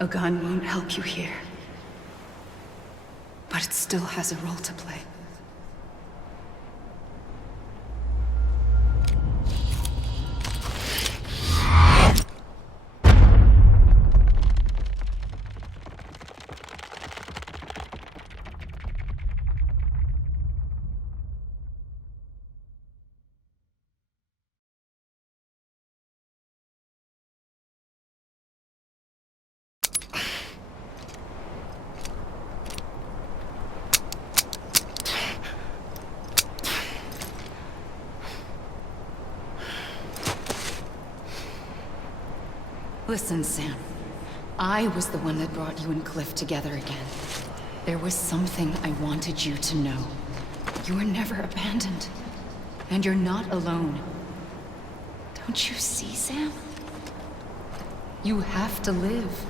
A gun won't help you here. But it still has a role to play. Listen, Sam. I was the one that brought you and Cliff together again. There was something I wanted you to know. You were never abandoned. And you're not alone. Don't you see, Sam? You have to live.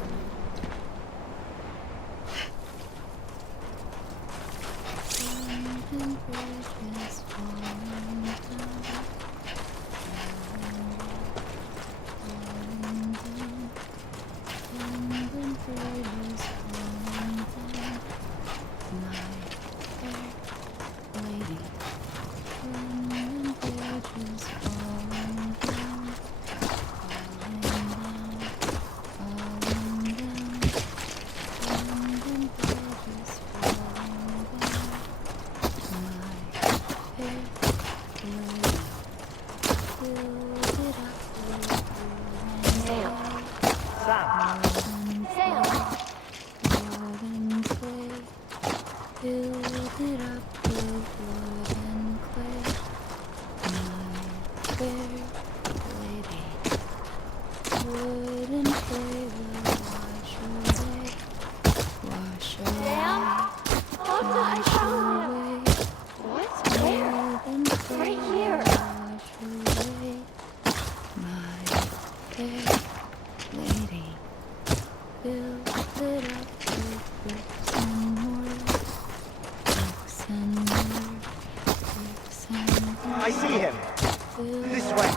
I see him. This way.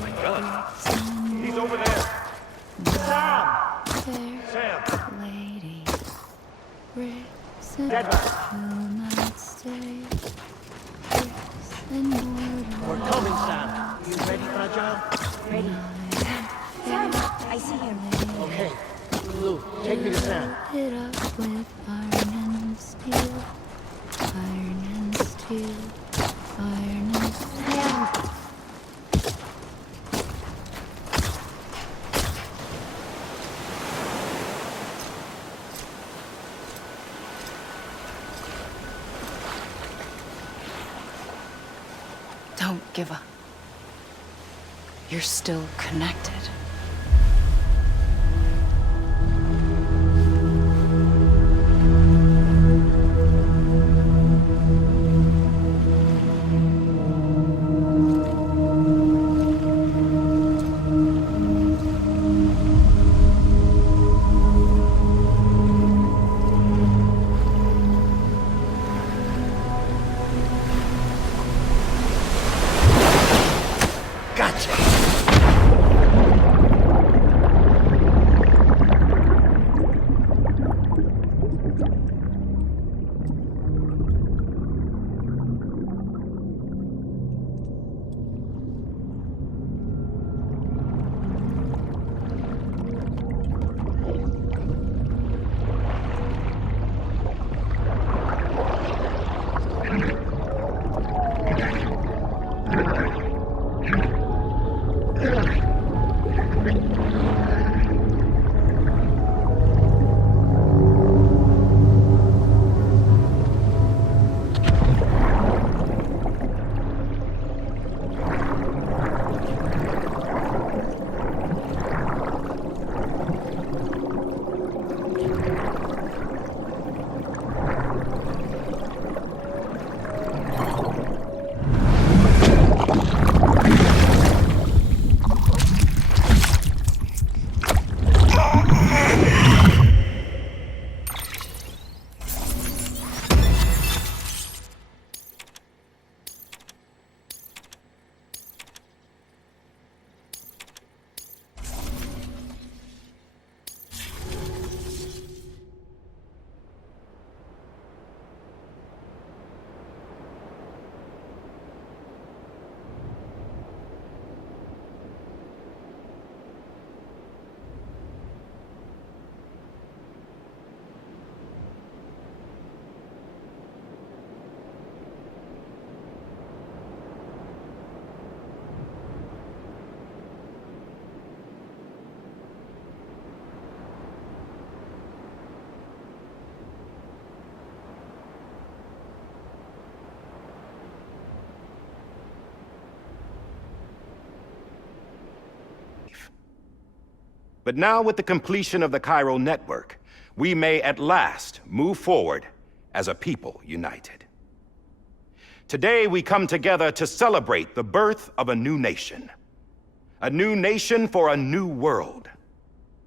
My God. He's over there. Sam! Sam! Dead man. We're coming, Sam. You ready, Fragile? Ready. Sam, I see him. Okay. Lou, take me to Sam. It up with iron and steel. Iron and steel. Iron and steel. Don't give up. You're still connected. But now with the completion of the Chiral network, we may at last move forward as a people united. Today we come together to celebrate the birth of a new nation. A new nation for a new world.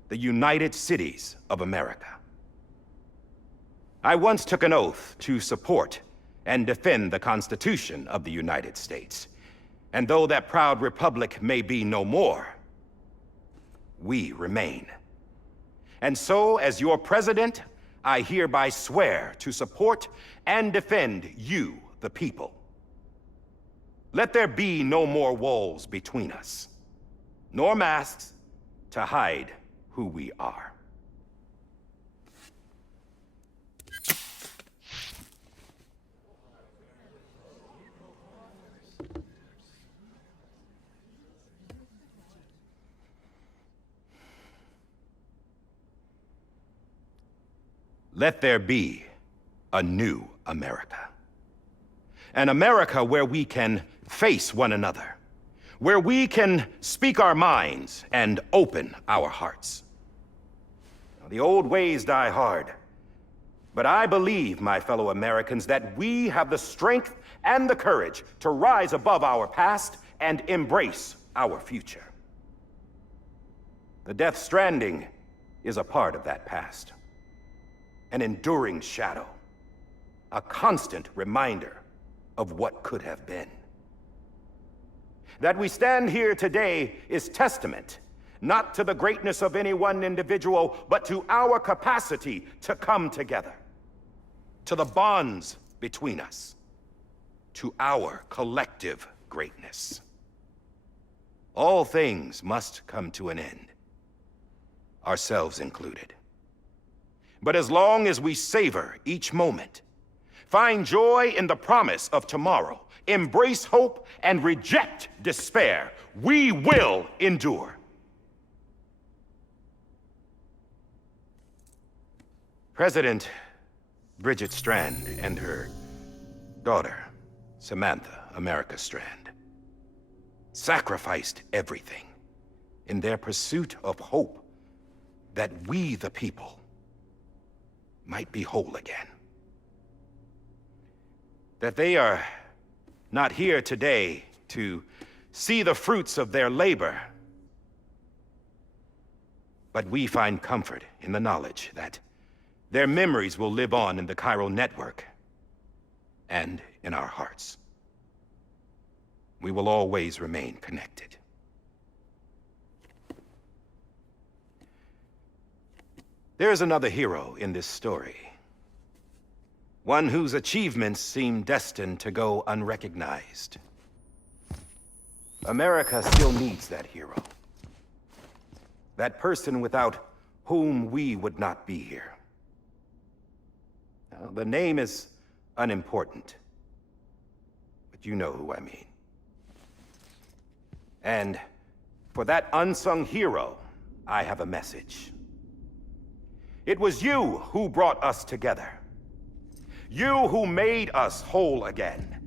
The United Cities of America. I once took an oath to support and defend the Constitution of the United States. And though that proud republic may be no more, we remain. And so, as your president, I hereby swear to support and defend you, the people. Let there be no more walls between us, nor masks to hide who we are. Let there be a new America. An America where we can face one another, where we can speak our minds and open our hearts. Now, the old ways die hard, but I believe, my fellow Americans, that we have the strength and the courage to rise above our past and embrace our future. The Death Stranding is a part of that past. An enduring shadow, a constant reminder of what could have been. That we stand here today is testament, not to the greatness of any one individual, but to our capacity to come together, to the bonds between us, to our collective greatness. All things must come to an end, ourselves included. But as long as we savor each moment, find joy in the promise of tomorrow, embrace hope, and reject despair, we will endure. President Bridget Strand and her daughter, Samantha America Strand, sacrificed everything in their pursuit of hope that we, the people, might be whole again. That they are not here today to see the fruits of their labor, but we find comfort in the knowledge that their memories will live on in the Chiral network and in our hearts. We will always remain connected. There is another hero in this story. One whose achievements seem destined to go unrecognized. America still needs that hero. That person without whom we would not be here. Now, the name is unimportant, but you know who I mean. And for that unsung hero, I have a message. It was you who brought us together. You who made us whole again.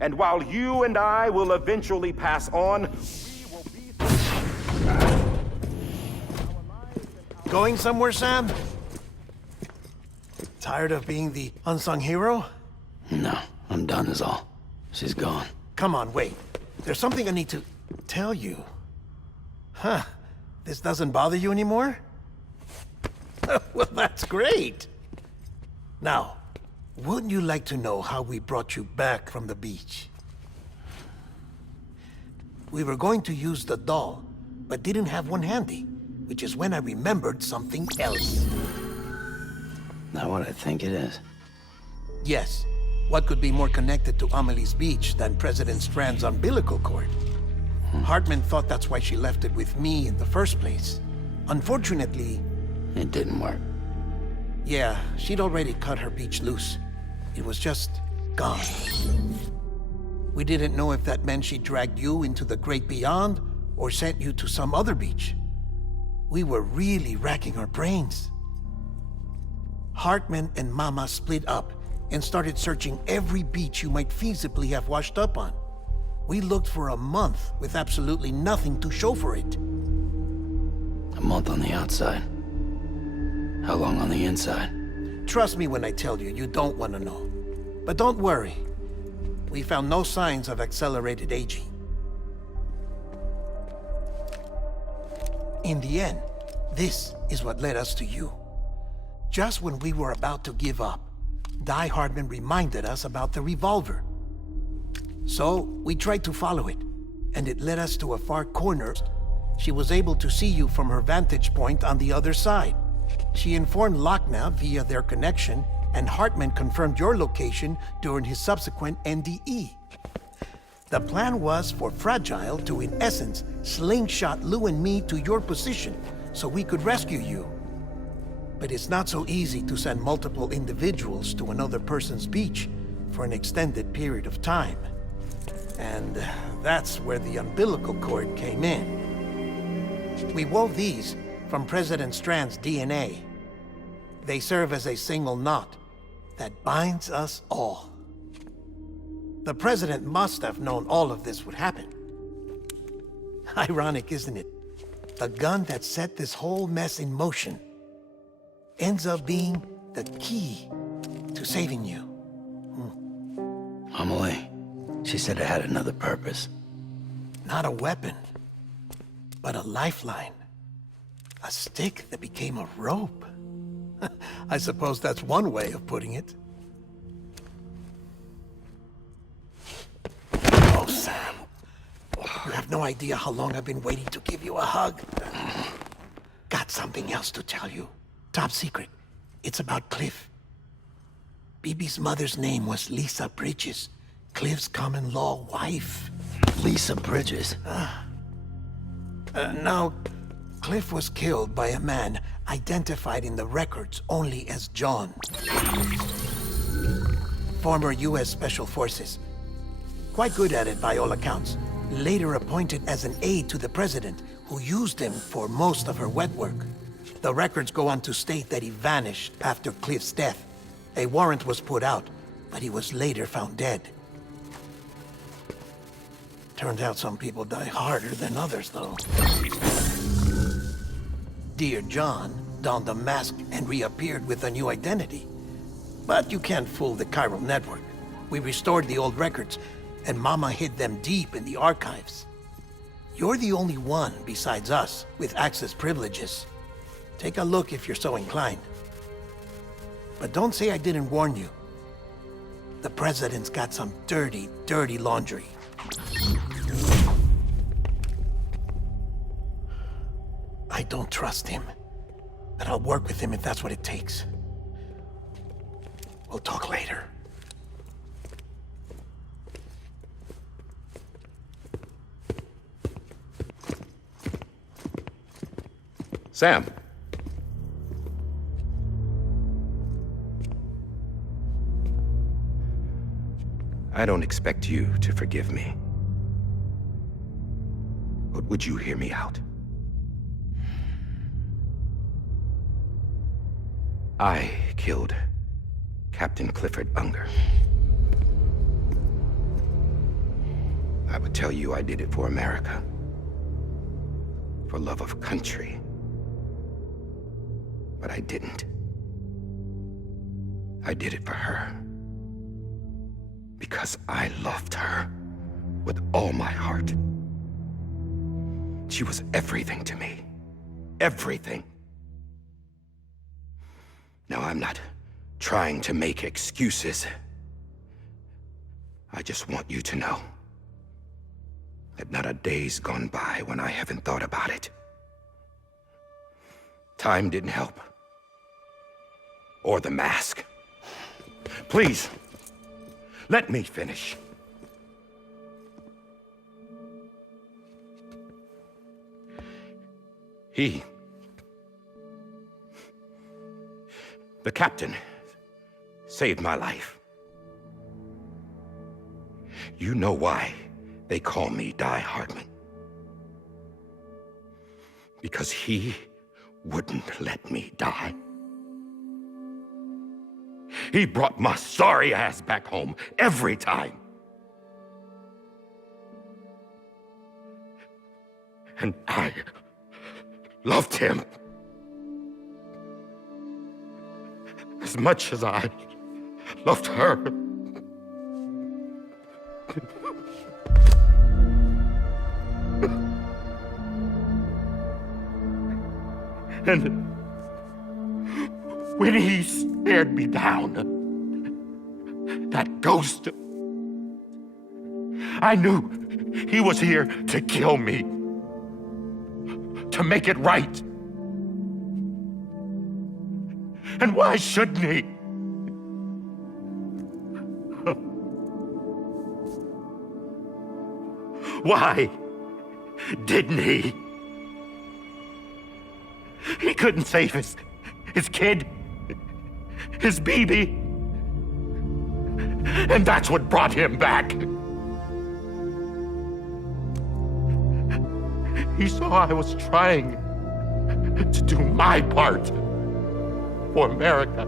And while you and I will eventually pass on, we will be... Going somewhere, Sam? Tired of being the unsung hero? No, I'm done is all. She's gone. Come on, wait. There's something I need to tell you. Huh. This doesn't bother you anymore? Well, that's great. Now, wouldn't you like to know how we brought you back from the beach? We were going to use the doll, but didn't have one handy, which is when I remembered something else. Not what I think it is. Yes. What could be more connected to Amelie's beach than President Strand's umbilical cord? Hartman thought that's why she left it with me in the first place. Unfortunately... It didn't work. Yeah, she'd already cut her beach loose. It was just gone. We didn't know if that meant she dragged you into the great beyond or sent you to some other beach. We were really racking our brains. Hartman and Mama split up and started searching every beach you might feasibly have washed up on. We looked for a month with absolutely nothing to show for it. A month on the outside. How long on the inside? Trust me when I tell you, you don't want to know. But don't worry. We found no signs of accelerated aging. In the end, this is what led us to you. Just when we were about to give up, Die Hardman reminded us about the revolver. So, we tried to follow it, and it led us to a far corner. She was able to see you from her vantage point on the other side. She informed Lochna via their connection, and Hartman confirmed your location during his subsequent NDE. The plan was for Fragile to, in essence, slingshot Lou and me to your position so we could rescue you. But it's not so easy to send multiple individuals to another person's beach for an extended period of time. And that's where the umbilical cord came in. We wove these from President Strand's DNA. They serve as a single knot that binds us all. The President must have known all of this would happen. Ironic, isn't it? The gun that set this whole mess in motion ends up being the key to saving you. Amelie, she said it had another purpose. Not a weapon, but a lifeline. A stick that became a rope. I suppose that's one way of putting it. Oh, Sam. You have no idea how long I've been waiting to give you a hug. Got something else to tell you. Top secret. It's about Cliff. Bibi's mother's name was Lisa Bridges, Cliff's common-law wife. Lisa Bridges? Now, Cliff was killed by a man identified in the records only as John. Former U.S. Special Forces. Quite good at it by all accounts. Later appointed as an aide to the president, who used him for most of her wet work. The records go on to state that he vanished after Cliff's death. A warrant was put out, but he was later found dead. Turns out some people die harder than others, though. Dear John donned a mask and reappeared with a new identity. But you can't fool the chiral network. We restored the old records, and Mama hid them deep in the archives. You're the only one besides us with access privileges. Take a look if you're so inclined. But don't say I didn't warn you. The president's got some dirty, dirty laundry. I don't trust him, but I'll work with him if that's what it takes. We'll talk later. Sam. I don't expect you to forgive me. But would you hear me out? I killed Captain Clifford Unger. I would tell you I did it for America. For love of country. But I didn't. I did it for her. Because I loved her with all my heart. She was everything to me. Everything. Now, I'm not trying to make excuses. I just want you to know that not a day's gone by when I haven't thought about it. Time didn't help. Or the mask. Please, let me finish. The captain, saved my life. You know why they call me Die Hardman. Because he wouldn't let me die. He brought my sorry ass back home every time. And loved him as much as I loved her. And when he stared me down, that ghost, I knew he was here to kill me, to make it right. And why shouldn't he? Why didn't he? He couldn't save his kid, his baby. And that's what brought him back. He saw I was trying to do my part for America.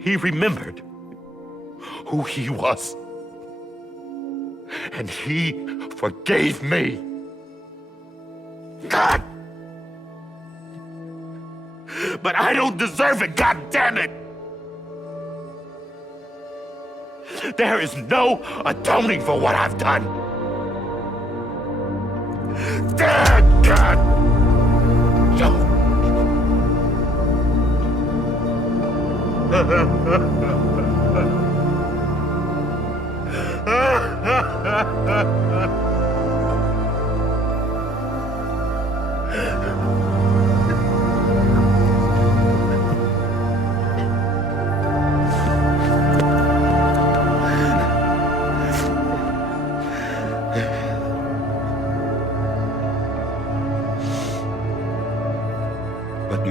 He remembered who he was. And he forgave me. God! But I don't deserve it, God damn it! There is no atoning for what I've done. Damn, God! But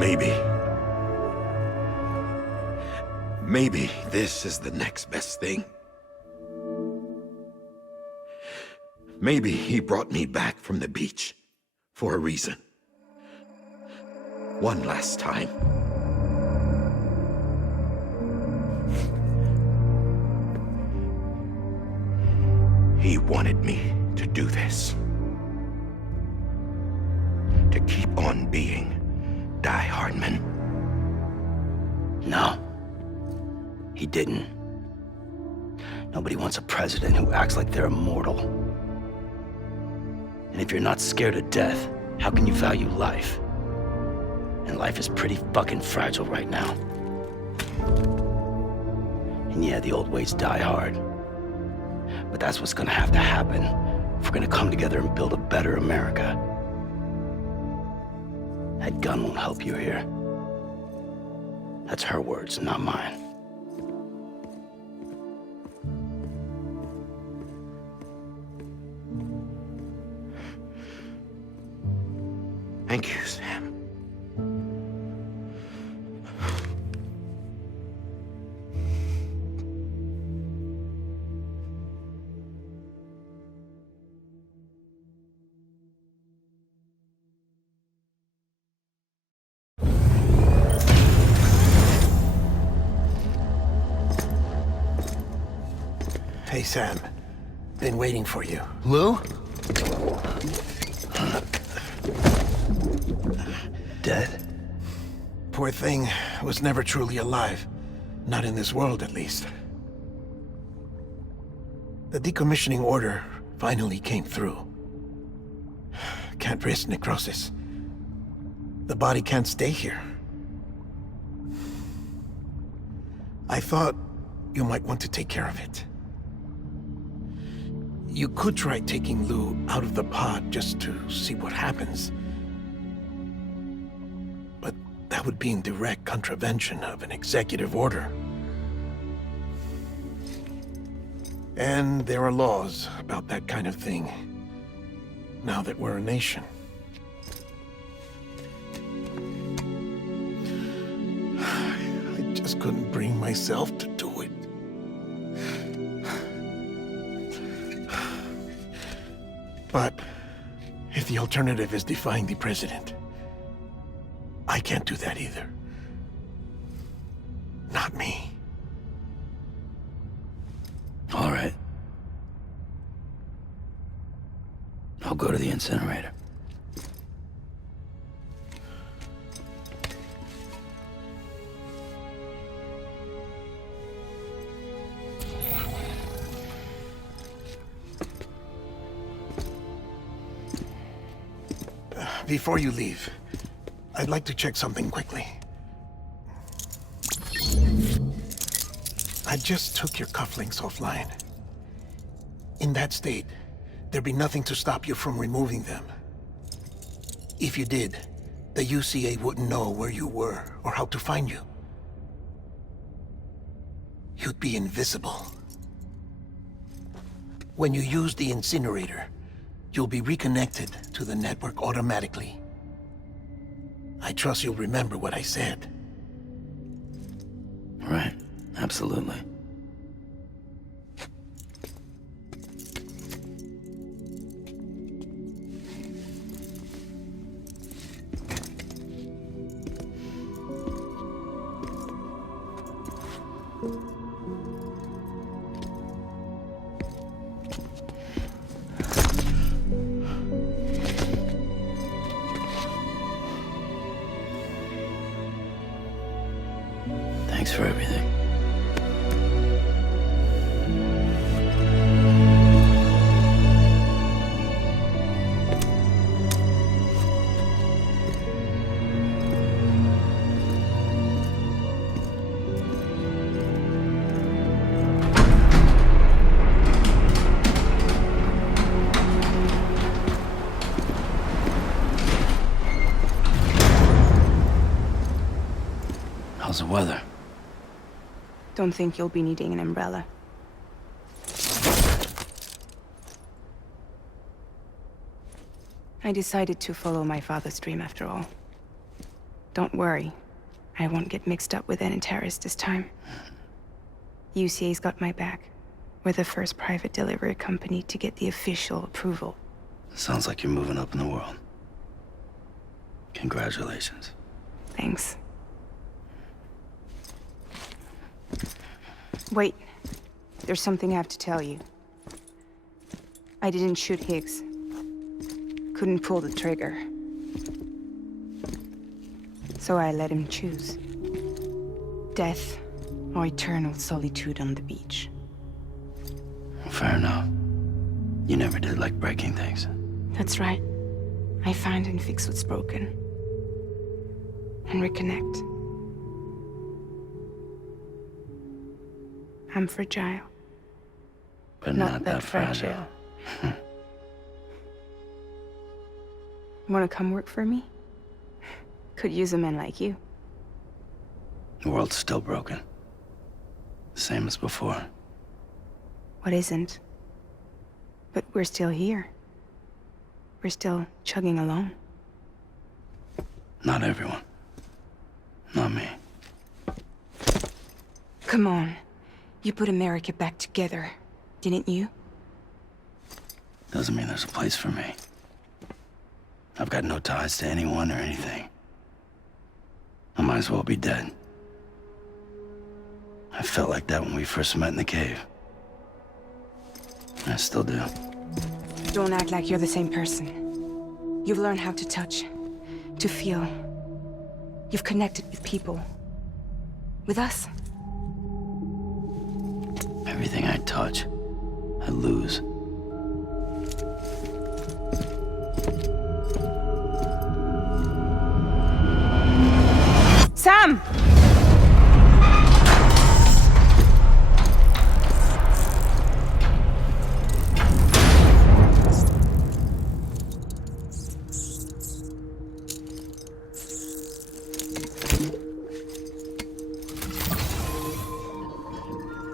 maybe this is the next best thing. Maybe he brought me back from the beach for a reason. One last time. He wanted me to do this. To keep on being Die Hardman. No. He didn't. Nobody wants a president who acts like they're immortal. And if you're not scared of death, how can you value life? And life is pretty fucking fragile right now. And yeah, the old ways die hard. But that's what's gonna have to happen if we're gonna come together and build a better America. That gun won't help you here. That's her words, not mine. Thank you, Sam. Hey, Sam. Been waiting for you. Lou? Dead? Poor thing was never truly alive. Not in this world, at least. The decommissioning order finally came through. Can't risk necrosis. The body can't stay here. I thought you might want to take care of it. You could try taking Lou out of the pod just to see what happens. But that would be in direct contravention of an executive order. And there are laws about that kind of thing, now that we're a nation. I just couldn't bring myself to do it. But if the alternative is defying the president, I can't do that either. Not me. All right. go to the incinerator. Before you leave, I'd like to check something quickly. I just took your cufflinks offline. In that state, there'd be nothing to stop you from removing them. If you did, the UCA wouldn't know where you were or how to find you. You'd be invisible. When you use the incinerator, you'll be reconnected to the network automatically. I trust you'll remember what I said. Right, absolutely. Thanks for everything. How's the weather? Don't think you'll be needing an umbrella. I decided to follow my father's dream after all. Don't worry. I won't get mixed up with any terrorists this time. UCA's got my back. We're the first private delivery company to get the official approval. Sounds like you're moving up in the world. Congratulations. Thanks. Wait. There's something I have to tell you. I didn't shoot Higgs. Couldn't pull the trigger. So I let him choose. Death or eternal solitude on the beach. Fair enough. You never did like breaking things. That's right. I find and fix what's broken. And reconnect. I'm fragile. But not that fragile. Wanna come work for me? Could use a man like you. The world's still broken. Same as before. What isn't? But we're still here. We're still chugging along. Not everyone. Not me. Come on. You put America back together, didn't you? Doesn't mean there's a place for me. I've got no ties to anyone or anything. I might as well be dead. I felt like that when we first met in the cave. I still do. Don't act like you're the same person. You've learned how to touch, to feel. You've connected with people. With us. Everything I touch, I lose. Sam!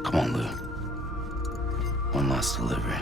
Come on, Lou. One last delivery.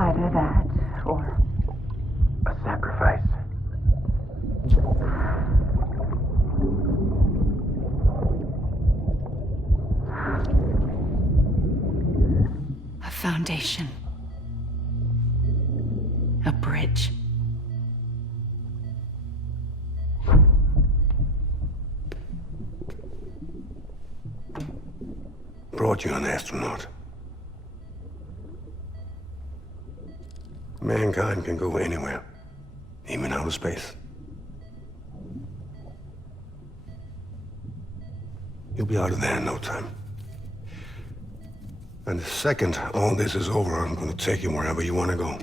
Either that, or A sacrifice. a foundation. A bridge. Brought you an astronaut. Mankind can go anywhere, even outer space. You'll be out of there in no time. And the second all this is over, I'm gonna take you wherever you wanna go.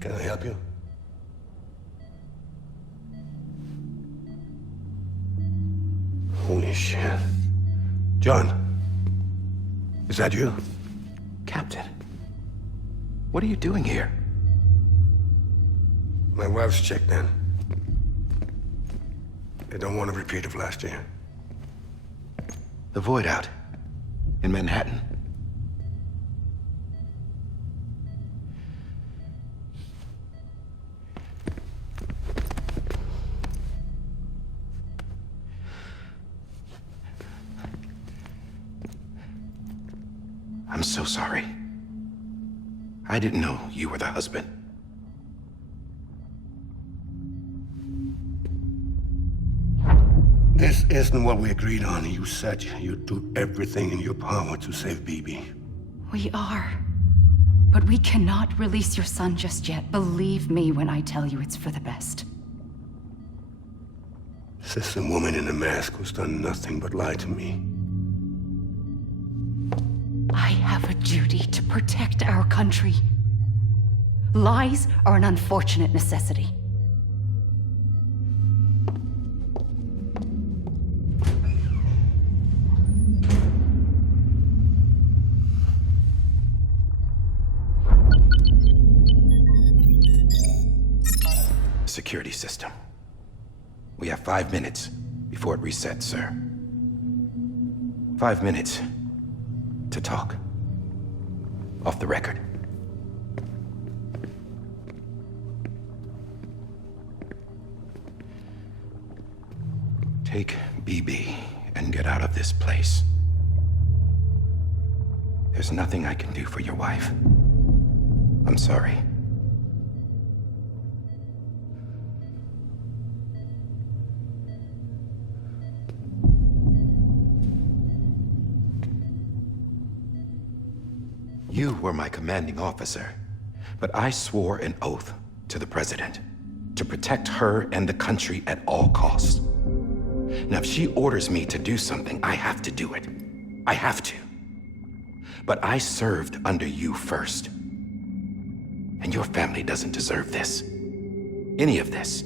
Can I help you? Holy shit. John, is that you? Captain, what are you doing here? My wife's checked in. They don't want a repeat of last year. The Void out in Manhattan. I'm so sorry. I didn't know you were the husband. This isn't what we agreed on. You said you'd do everything in your power to save BB. We are. But we cannot release your son just yet. Believe me when I tell you it's for the best. This is a woman in a mask who's done nothing but lie to me. I have a duty to protect our country. Lies are an unfortunate necessity. Security system. We have 5 minutes before it resets, sir. 5 minutes to talk. Off the record. Take BB and get out of this place. There's nothing I can do for your wife. I'm sorry. You were my commanding officer, but I swore an oath to the President to protect her and the country at all costs. Now, if she orders me to do something, I have to do it. I have to. But I served under you first. And your family doesn't deserve this. Any of this.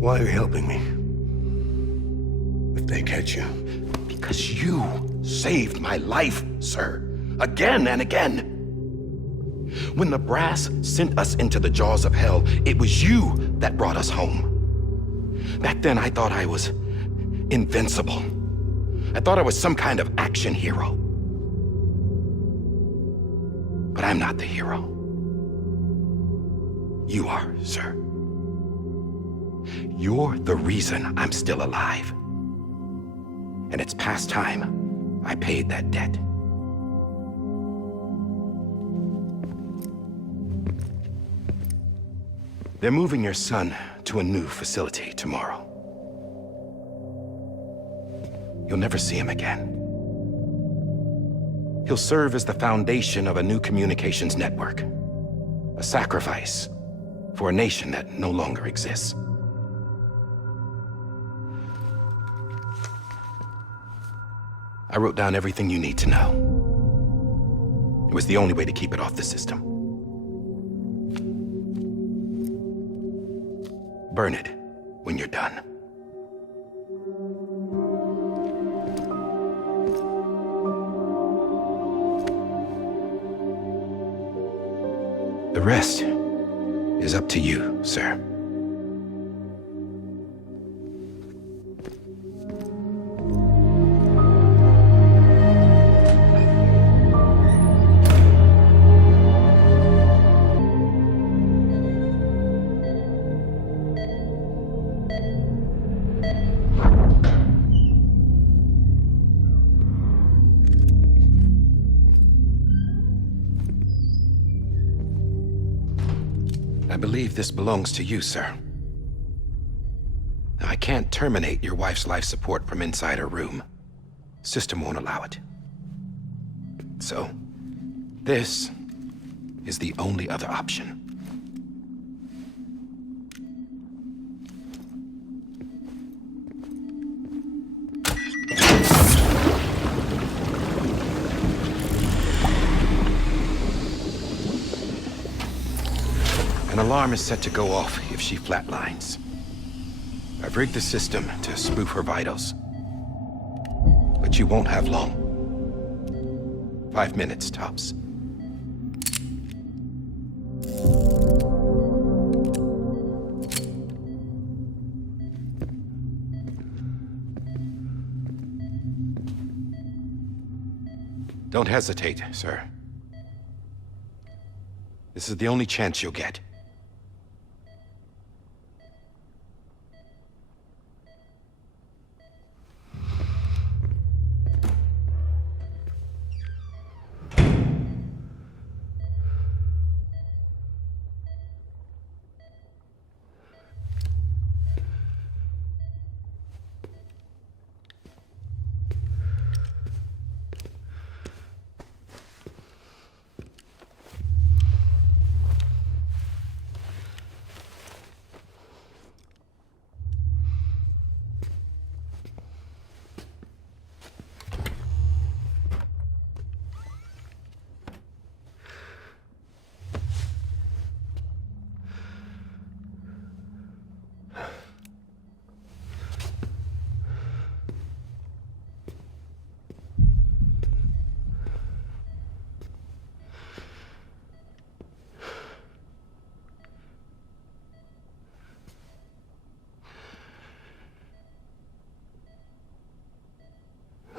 Why are you helping me? If they catch you. Because you saved my life, sir. Again and again. When the brass sent us into the jaws of hell, it was you that brought us home. Back then, I thought I was invincible. I thought I was some kind of action hero. But I'm not the hero. You are, sir. You're the reason I'm still alive. And it's past time I paid that debt. They're moving your son to a new facility tomorrow. You'll never see him again. He'll serve as the foundation of a new communications network. A sacrifice for a nation that no longer exists. I wrote down everything you need to know. It was the only way to keep it off the system. Burn it when you're done. The rest is up to you, sir. I believe this belongs to you, sir. Now, I can't terminate your wife's life support from inside her room. System won't allow it. So, this is the only other option. An alarm is set to go off if she flatlines. I've rigged the system to spoof her vitals. But you won't have long. 5 minutes, tops. Don't hesitate, sir. This is the only chance you'll get.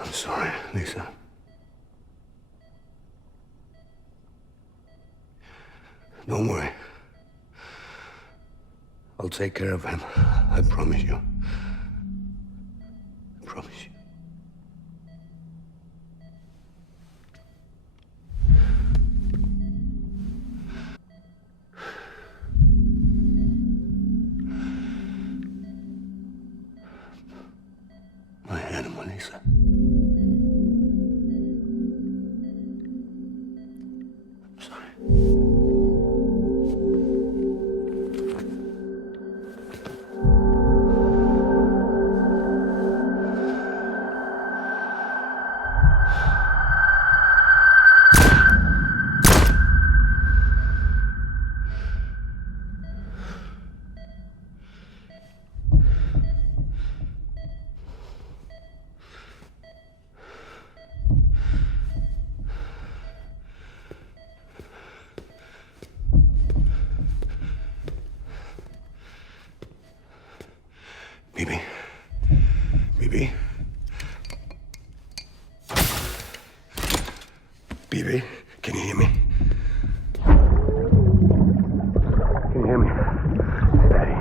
I'm sorry, Lisa. Don't worry. I'll take care of him. I promise you. I promise you. My animal, Lisa. I'm sorry. Bibi. Bibi. Bibi, can you hear me? Can you hear me? Steady.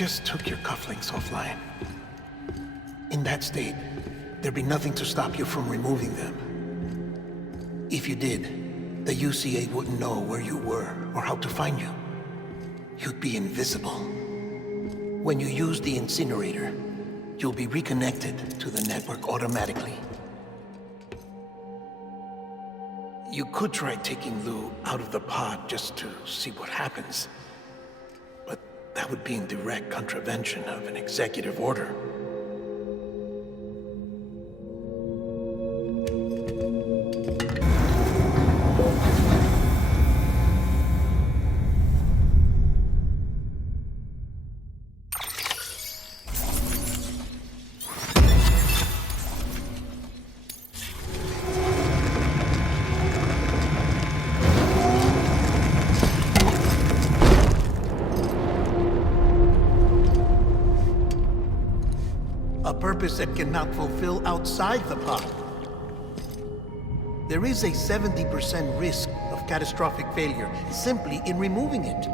just took your cufflinks offline. In that state, there'd be nothing to stop you from removing them. If you did, the UCA wouldn't know where you were or how to find you. You'd be invisible. When you use the incinerator, you'll be reconnected to the network automatically. You could try taking Lou out of the pod just to see what happens. But that would be in direct contravention of an executive order. A purpose that cannot fulfill outside the pod. There is a 70% risk of catastrophic failure simply in removing it.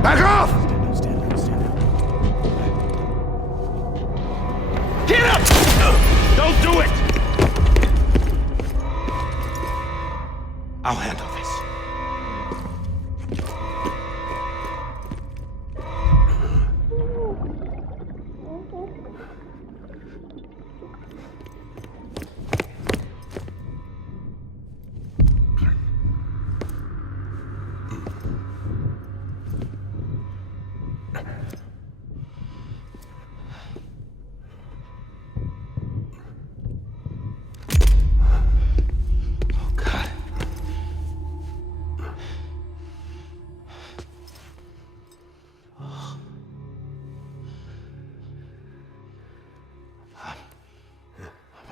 Back off! Get up! Don't do it! I'll handle this.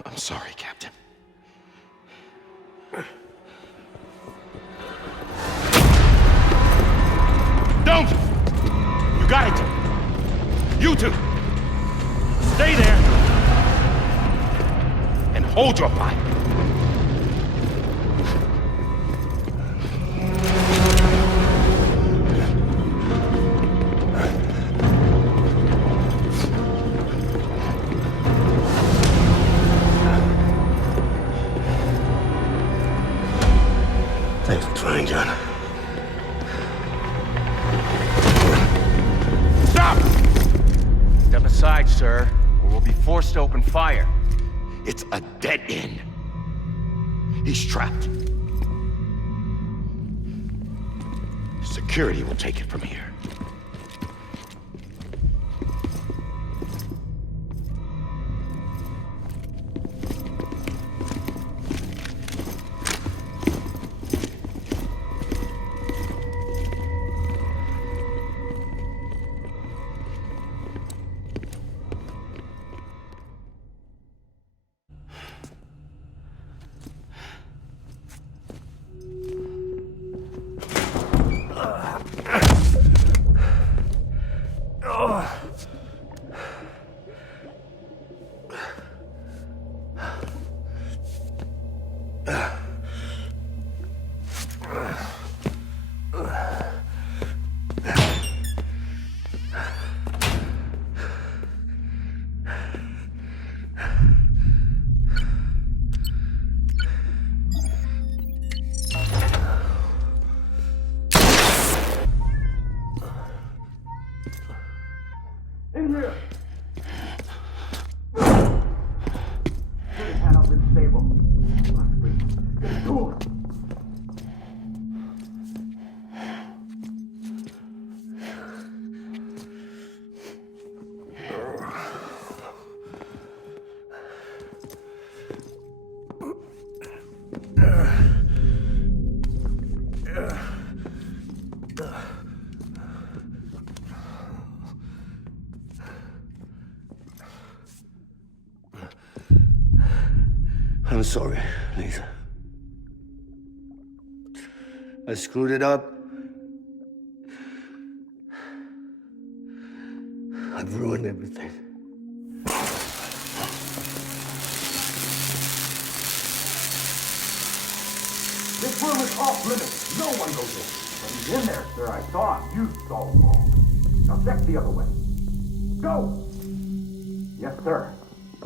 I'm sorry, Captain. Don't! You got it! You two! Stay there! And hold your fire! Thanks for trying, John. outside, sir, or we'll be forced to open fire. It's a dead end. He's trapped. Security will take it from here. I'm sorry, Lisa. I screwed it up. I've ruined everything. This room is off limits. No one goes in. But he's in there, sir. I saw him. You saw him all. Now check the other way. Go! Yes, sir.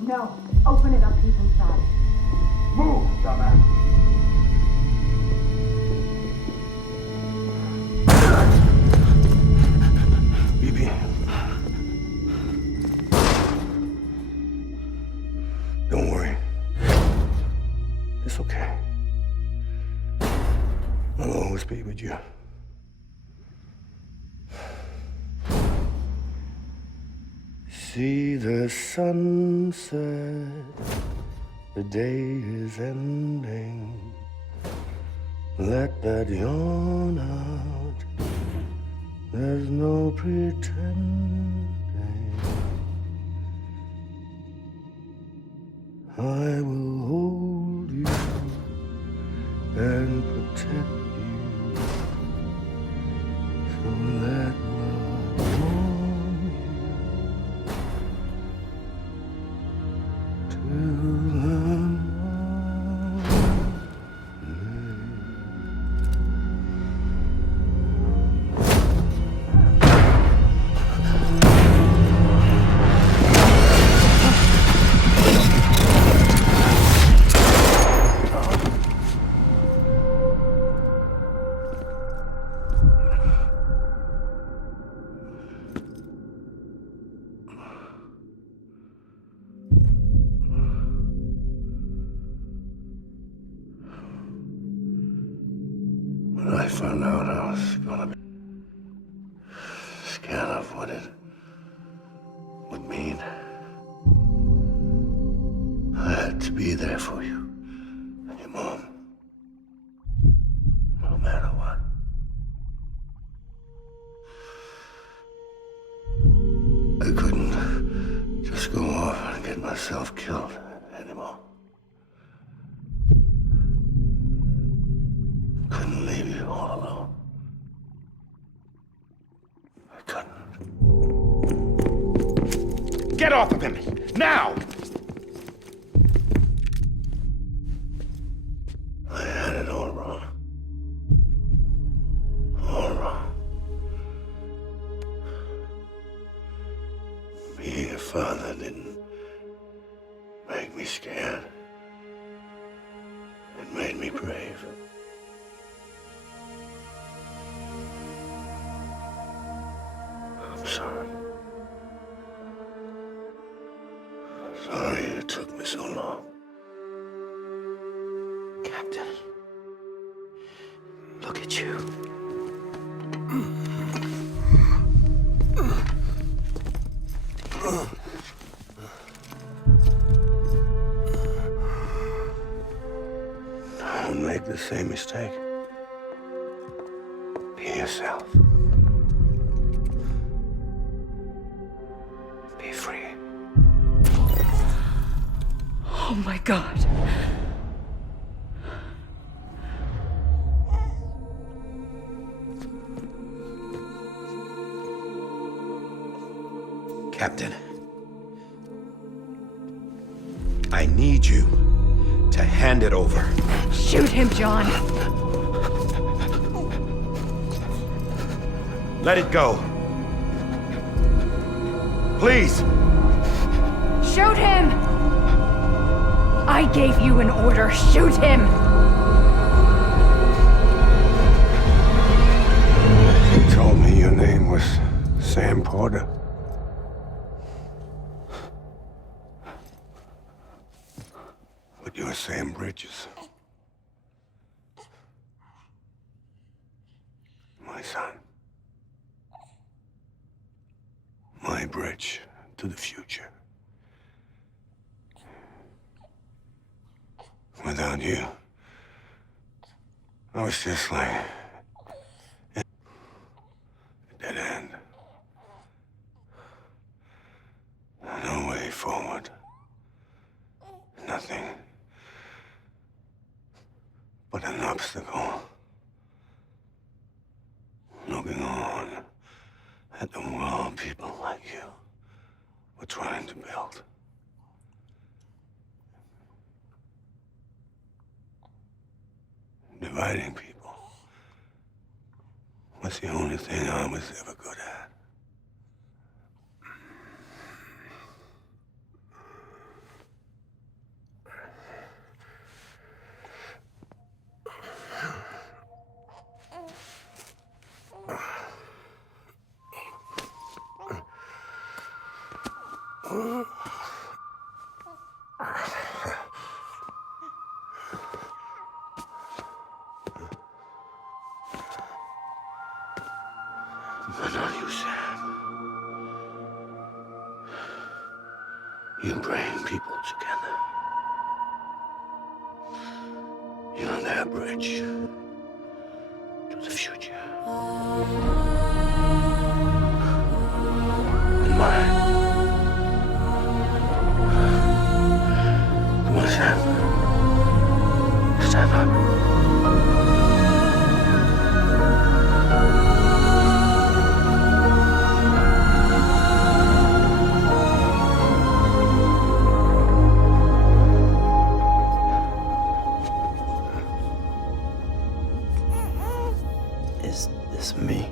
No. Open it up. He's inside. Move, dumbass. Bibi. Don't worry. It's okay. I'll always be with you. See the sunset. The day is ending. Let that yawn out. There's no pretending. I will hold you and protect you. So let love warm you till the When I found out I was gonna be scared of what it would mean, I had to be there for you and your mom, no matter what. I couldn't just go off and get myself killed anymore. Couldn't leave you all alone. I couldn't. Get off of him! Now! I had it all wrong. All wrong. Being a father didn't make me scared. It made me brave. I'm sorry. Look at you. Don't make the same mistake. Be yourself. Be free. Oh my God. Captain, I need you to hand it over. Shoot him, John. Let it go. Please. Shoot him! I gave you an order. Shoot him! You told me your name was Sam Porter. But you're Sam Bridges. My son. My bridge to the future. Without you, I was just like a dead end. No way forward. Nothing but an obstacle. Looking on at the world people like you were trying to build. Dividing people was the only thing I was ever good at. But not you, Sam. You bring people together. You're their bridge to the future. And mine. Come on, Sam. Stand up. Is this me?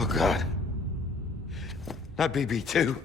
Oh, God. Not BB2.